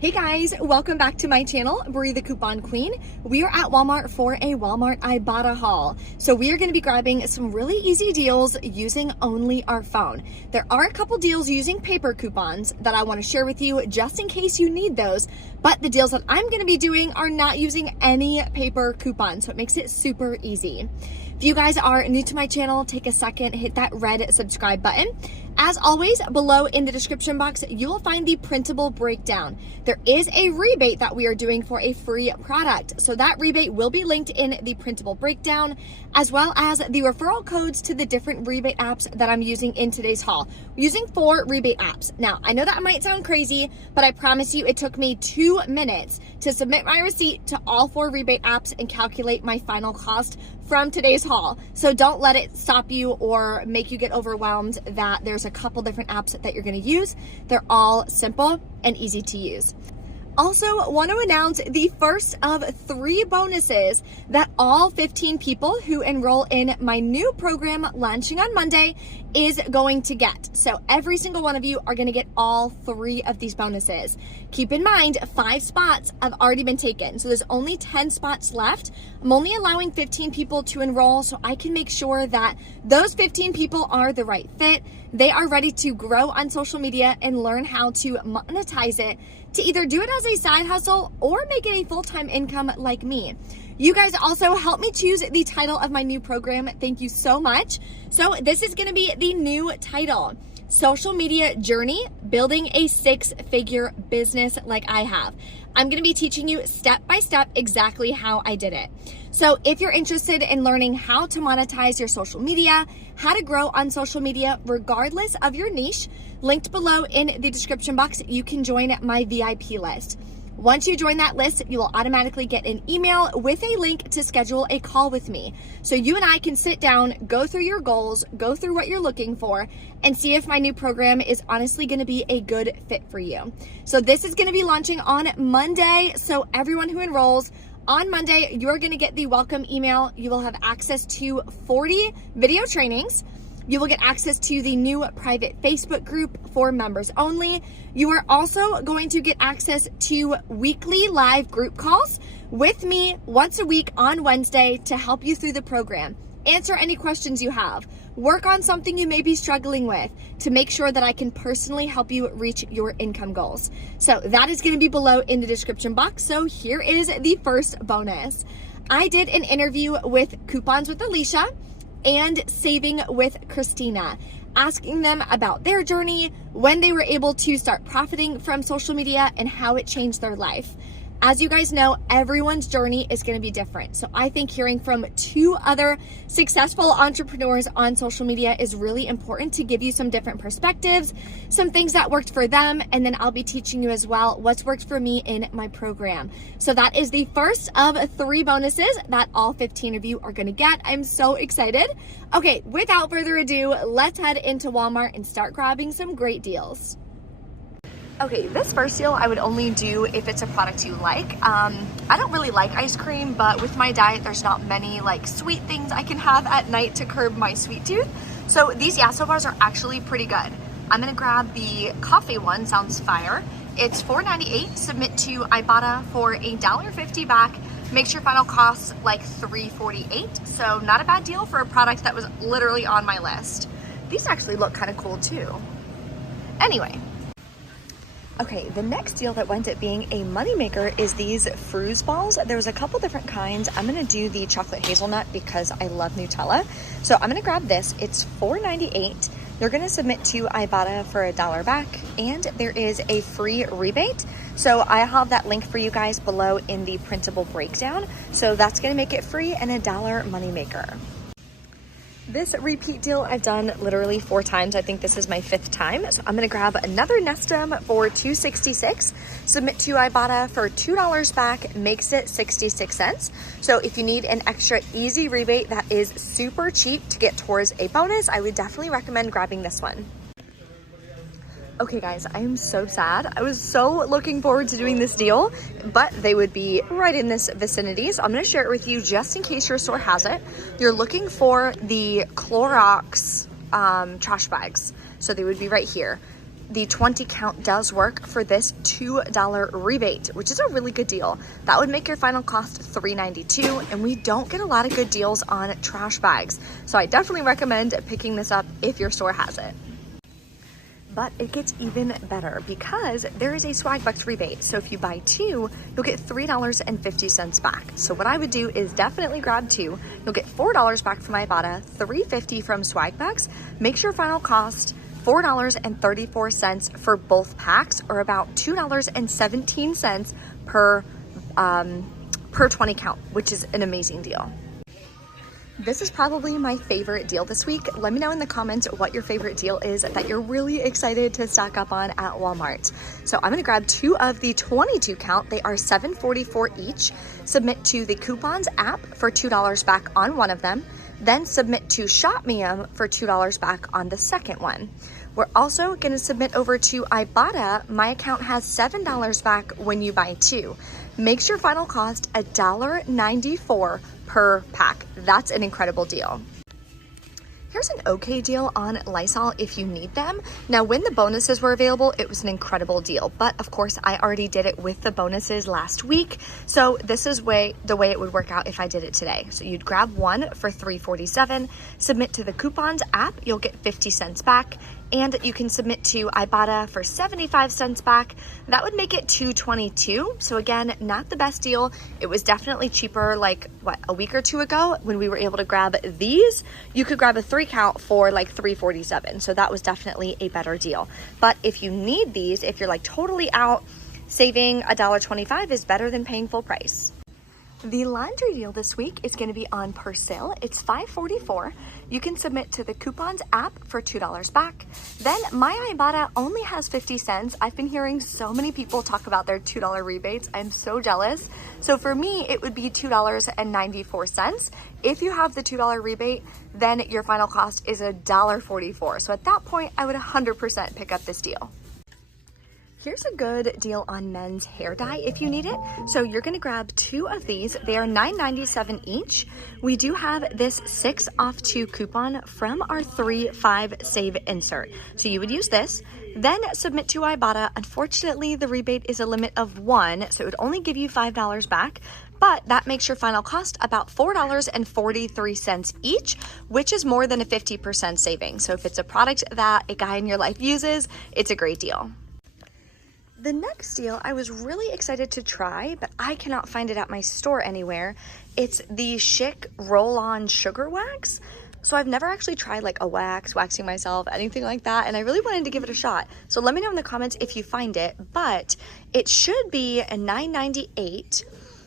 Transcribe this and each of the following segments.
Hey guys, welcome back to my channel, Brie the Coupon Queen. We are at Walmart for a Walmart Ibotta haul. So we are going to be grabbing some really easy deals using only our phone. There are a couple deals using paper coupons that I want to share with you just in case you need those. But the deals that I'm going to be doing are not using any paper coupons, so it makes it super easy. If you guys are new to my channel, take a second, hit that red subscribe button. As always, below in the description box, you will find the printable breakdown. There is a rebate that we are doing for a free product. So that rebate will be linked in the printable breakdown, as well as the referral codes to the different rebate apps that I'm using in today's haul. We're using 4 rebate apps. Now, I know that might sound crazy, but I promise you it took me 2 minutes to submit my receipt to all 4 rebate apps and calculate my final cost from today's haul. So don't let it stop you or make you get overwhelmed that there's a couple different apps that you're going to use. They're all simple and easy to use. Also, want to announce the first of 3 bonuses that all 15 people who enroll in my new program launching on Monday is going to get. So every single one of you are going to get all 3 of these bonuses. Keep in mind, 5 spots have already been taken. So there's only 10 spots left. I'm only allowing 15 people to enroll so I can make sure that those 15 people are the right fit. They are ready to grow on social media and learn how to monetize it to either do it as a side hustle or make it a full-time income like me. You guys also help me choose the title of my new program. Thank you so much. So this is going to be the new title: Social Media Journey, Building a 6-Figure Business Like I Have. I'm going to be teaching you step by step exactly how I did it. So if you're interested in learning how to monetize your social media, how to grow on social media regardless of your niche, linked below in the description box, you can join my VIP list. Once you join that list, you will automatically get an email with a link to schedule a call with me. So you and I can sit down, go through your goals, go through what you're looking for, and see if my new program is honestly going to be a good fit for you. So this is going to be launching on Monday. So everyone who enrolls on Monday, you're going to get the welcome email. You will have access to 40 video trainings. You will get access to the new private Facebook group for members only. You are also going to get access to weekly live group calls with me once a week on Wednesday to help you through the program, answer any questions you have, work on something you may be struggling with to make sure that I can personally help you reach your income goals. So that is going to be below in the description box. So here is the first bonus. I did an interview with Coupons with Alicia and Saving with Christina, asking them about their journey, when they were able to start profiting from social media, and how it changed their life. As you guys know, everyone's journey is going to be different. So I think hearing from 2 other successful entrepreneurs on social media is really important to give you some different perspectives, some things that worked for them, and then I'll be teaching you as well what's worked for me in my program. So that is the first of 3 bonuses that all 15 of you are going to get. I'm so excited. Okay, without further ado, let's head into Walmart and start grabbing some great deals. Okay, this first deal I would only do if it's a product you like. I don't really like ice cream, but with my diet, there's not many like sweet things I can have at night to curb my sweet tooth. So these Yasso bars are actually pretty good. I'm gonna grab the coffee one, sounds fire. It's $4.98, submit to Ibotta for $1.50 back. Makes your final cost like $3.48. So not a bad deal for a product that was literally on my list. These actually look kind of cool too. Anyway. Okay, the next deal that went up being a moneymaker is these Fruz balls. There's a couple different kinds. I'm gonna do the chocolate hazelnut because I love Nutella. So I'm gonna grab this. It's $4.98. They're gonna submit to Ibotta for $1 back, and there is a free rebate. So I have that link for you guys below in the printable breakdown. So that's gonna make it free and $1 moneymaker. This repeat deal I've done literally 4 times. I think this is my 5th time. So I'm gonna grab another Nestum for $2.66, submit to Ibotta for $2 back, makes it 66 cents. So if you need an extra easy rebate that is super cheap to get towards a bonus, I would definitely recommend grabbing this one. Okay guys, I am so sad. I was so looking forward to doing this deal, but they would be right in this vicinity. So I'm gonna share it with you just in case your store has it. You're looking for the Clorox trash bags. So they would be right here. the 20 count does work for this $2 rebate, which is a really good deal. That would make your final cost $3.92, and we don't get a lot of good deals on trash bags. So I definitely recommend picking this up if your store has it. But it gets even better because there is a swag bucks rebate. So if you buy two, you'll get $3.50 back. So what I would do is definitely grab two. You'll get $4 back from Ibotta, $3.50 from swag bucks. Makes your final cost $4.34 for both packs, or about $2.17 per 20 count, which is an amazing deal. This is probably my favorite deal this week. Let me know in the comments what your favorite deal is that you're really excited to stock up on at Walmart. So I'm gonna grab two of the 22 count. They are $7.44 each. Submit to the Coupons app for $2 back on one of them. Then submit to ShopMe'em for $2 back on the second one. We're also gonna submit over to Ibotta. My account has $7 back when you buy two. Makes your final cost $1.94 per pack. That's an incredible deal. Here's an okay deal on Lysol if you need them. Now, when the bonuses were available, it was an incredible deal. But of course, I already did it with the bonuses last week. So this is the way it would work out if I did it today. So you'd grab one for $3.47, submit to the Coupons app, you'll get 50 cents back. And you can submit to Ibotta for 75 cents back. That would make it $2.22. So again, not the best deal. It was definitely cheaper, like a week or two ago when we were able to grab these. You could grab a 3 count for like $3.47. So that was definitely a better deal. But if you need these, if you're like totally out, saving $1.25 is better than paying full price. The laundry deal this week is going to be on Persil. It's $5.44. You can submit to the Coupons app for $2 back. Then my Ibotta only has 50 cents. I've been hearing so many people talk about their $2 rebates. I'm so jealous. So for me, it would be $2.94. If you have the $2 rebate, then your final cost is $1.44. So at that point, I would 100% pick up this deal. Here's a good deal on men's hair dye if you need it. So you're gonna grab two of these. They are $9.97 each. We do have this 6 off 2 coupon from our 3-5 save insert. So you would use this, then submit to Ibotta. Unfortunately, the rebate is a limit of 1, so it would only give you $5 back. But that makes your final cost about $4.43 each, which is more than a 50% saving. So if it's a product that a guy in your life uses, it's a great deal. The next deal I was really excited to try, but I cannot find it at my store anywhere. It's the Schick Roll-On Sugar Wax. So I've never actually tried like a waxing myself, anything like that, and I really wanted to give it a shot. So let me know in the comments if you find it, but it should be a $9.98.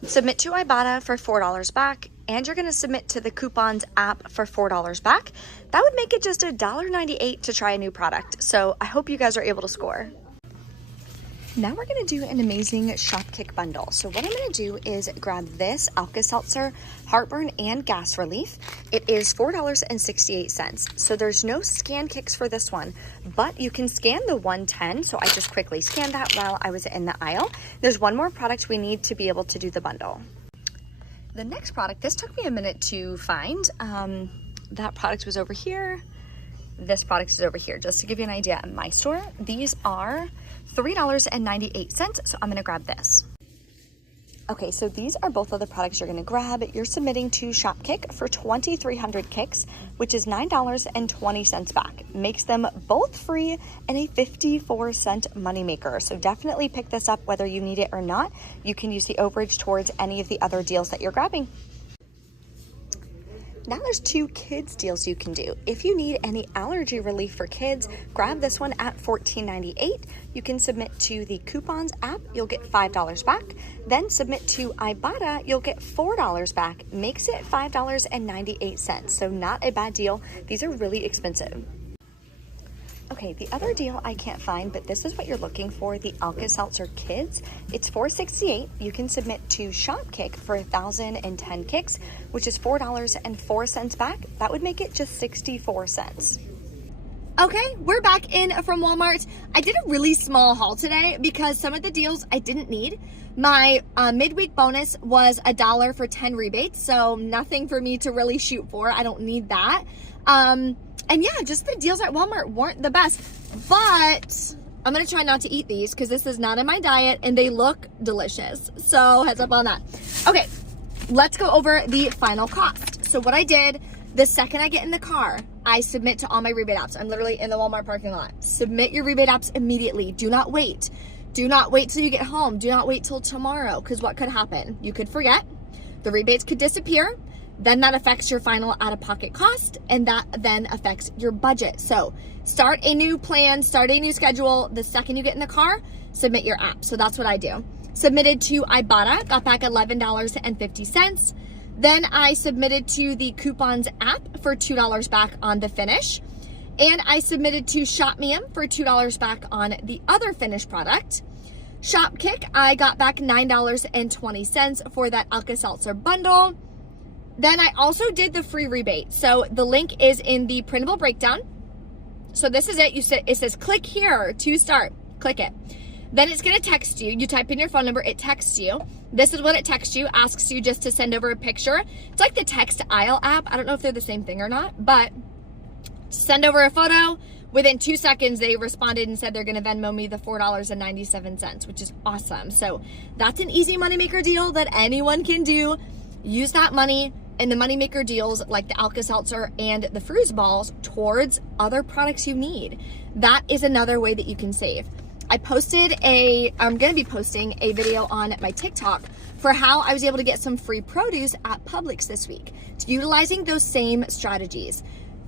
Submit to Ibotta for $4 back, and you're gonna submit to the Coupons app for $4 back. That would make it just $1.98 to try a new product. So I hope you guys are able to score. Now we're gonna do an amazing Shopkick bundle. So what I'm gonna do is grab this Alka-Seltzer Heartburn and Gas Relief. It is $4.68. So there's no scan kicks for this one, but you can scan the 110. So I just quickly scanned that while I was in the aisle. There's one more product we need to be able to do the bundle. The next product, this took me a minute to find. That product was over here. This product is over here. Just to give you an idea, at my store, these are $3.98, so I'm gonna grab this. Okay, so these are both of the products you're gonna grab. You're submitting to Shopkick for 2,300 kicks, which is $9.20 back. Makes them both free and a 54-cent moneymaker. So definitely pick this up whether you need it or not. You can use the overage towards any of the other deals that you're grabbing. Now there's 2 kids deals you can do. If you need any allergy relief for kids, grab this one at $14.98. You can submit to the Coupons app, you'll get $5 back. Then submit to Ibotta, you'll get $4 back. Makes it $5.98, so not a bad deal. These are really expensive. Okay, the other deal I can't find, but this is what you're looking for, the Alka-Seltzer Kids. It's $4.68. You can submit to Shopkick for 1,010 kicks, which is $4.04 back. That would make it just 64 cents. Okay, we're back in from Walmart. I did a really small haul today because some of the deals I didn't need. My midweek bonus was $1 for 10 rebates, so nothing for me to really shoot for. I don't need that. And yeah, just the deals at Walmart weren't the best, but I'm gonna try not to eat these because this is not in my diet and they look delicious. So heads up on that. Okay, let's go over the final cost. So what I did, the second I get in the car, I submit to all my rebate apps. I'm literally in the Walmart parking lot. Submit your rebate apps immediately. Do not wait. Do not wait till you get home. Do not wait till tomorrow, because what could happen? You could forget. The rebates could disappear. Then that affects your final out-of-pocket cost, and that then affects your budget. So start a new plan, start a new schedule. The second you get in the car, submit your app. So that's what I do. Submitted to Ibotta, got back $11.50. Then I submitted to the Coupons app for $2 back on the finish. And I submitted to Shopmium for $2 back on the other finished product. Shopkick, I got back $9.20 for that Alka-Seltzer bundle. Then I also did the free rebate. So the link is in the printable breakdown. So this is it. It says click here to start. Click it. Then it's going to text you. You type in your phone number, it texts you. This is what it texts you, asks you just to send over a picture. It's like the Text Aisle app. I don't know if they're the same thing or not, but send over a photo. Within 2 seconds, they responded and said they're going to Venmo me the $4.97, which is awesome. So that's an easy moneymaker deal that anyone can do. Use that money and the moneymaker deals like the Alka-Seltzer and the Fruz balls towards other products you need. That is another way that you can save. I'm going to be posting a video on my TikTok for how I was able to get some free produce at Publix this week. Utilizing those same strategies.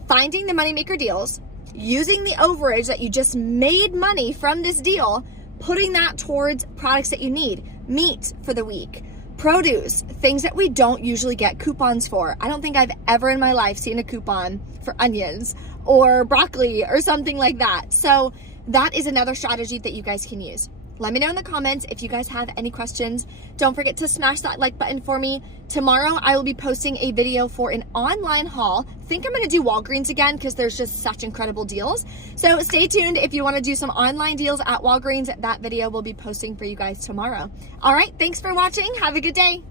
Finding the moneymaker deals, using the overage that you just made money from this deal, putting that towards products that you need. Meat for the week, produce, things that we don't usually get coupons for. I don't think I've ever in my life seen a coupon for onions or broccoli or something like that. So that is another strategy that you guys can use. Let me know in the comments if you guys have any questions. Don't forget to smash that like button for me. Tomorrow, I will be posting a video for an online haul. I think I'm gonna do Walgreens again because there's just such incredible deals. So stay tuned if you wanna do some online deals at Walgreens. That video will be posting for you guys tomorrow. All right, thanks for watching. Have a good day.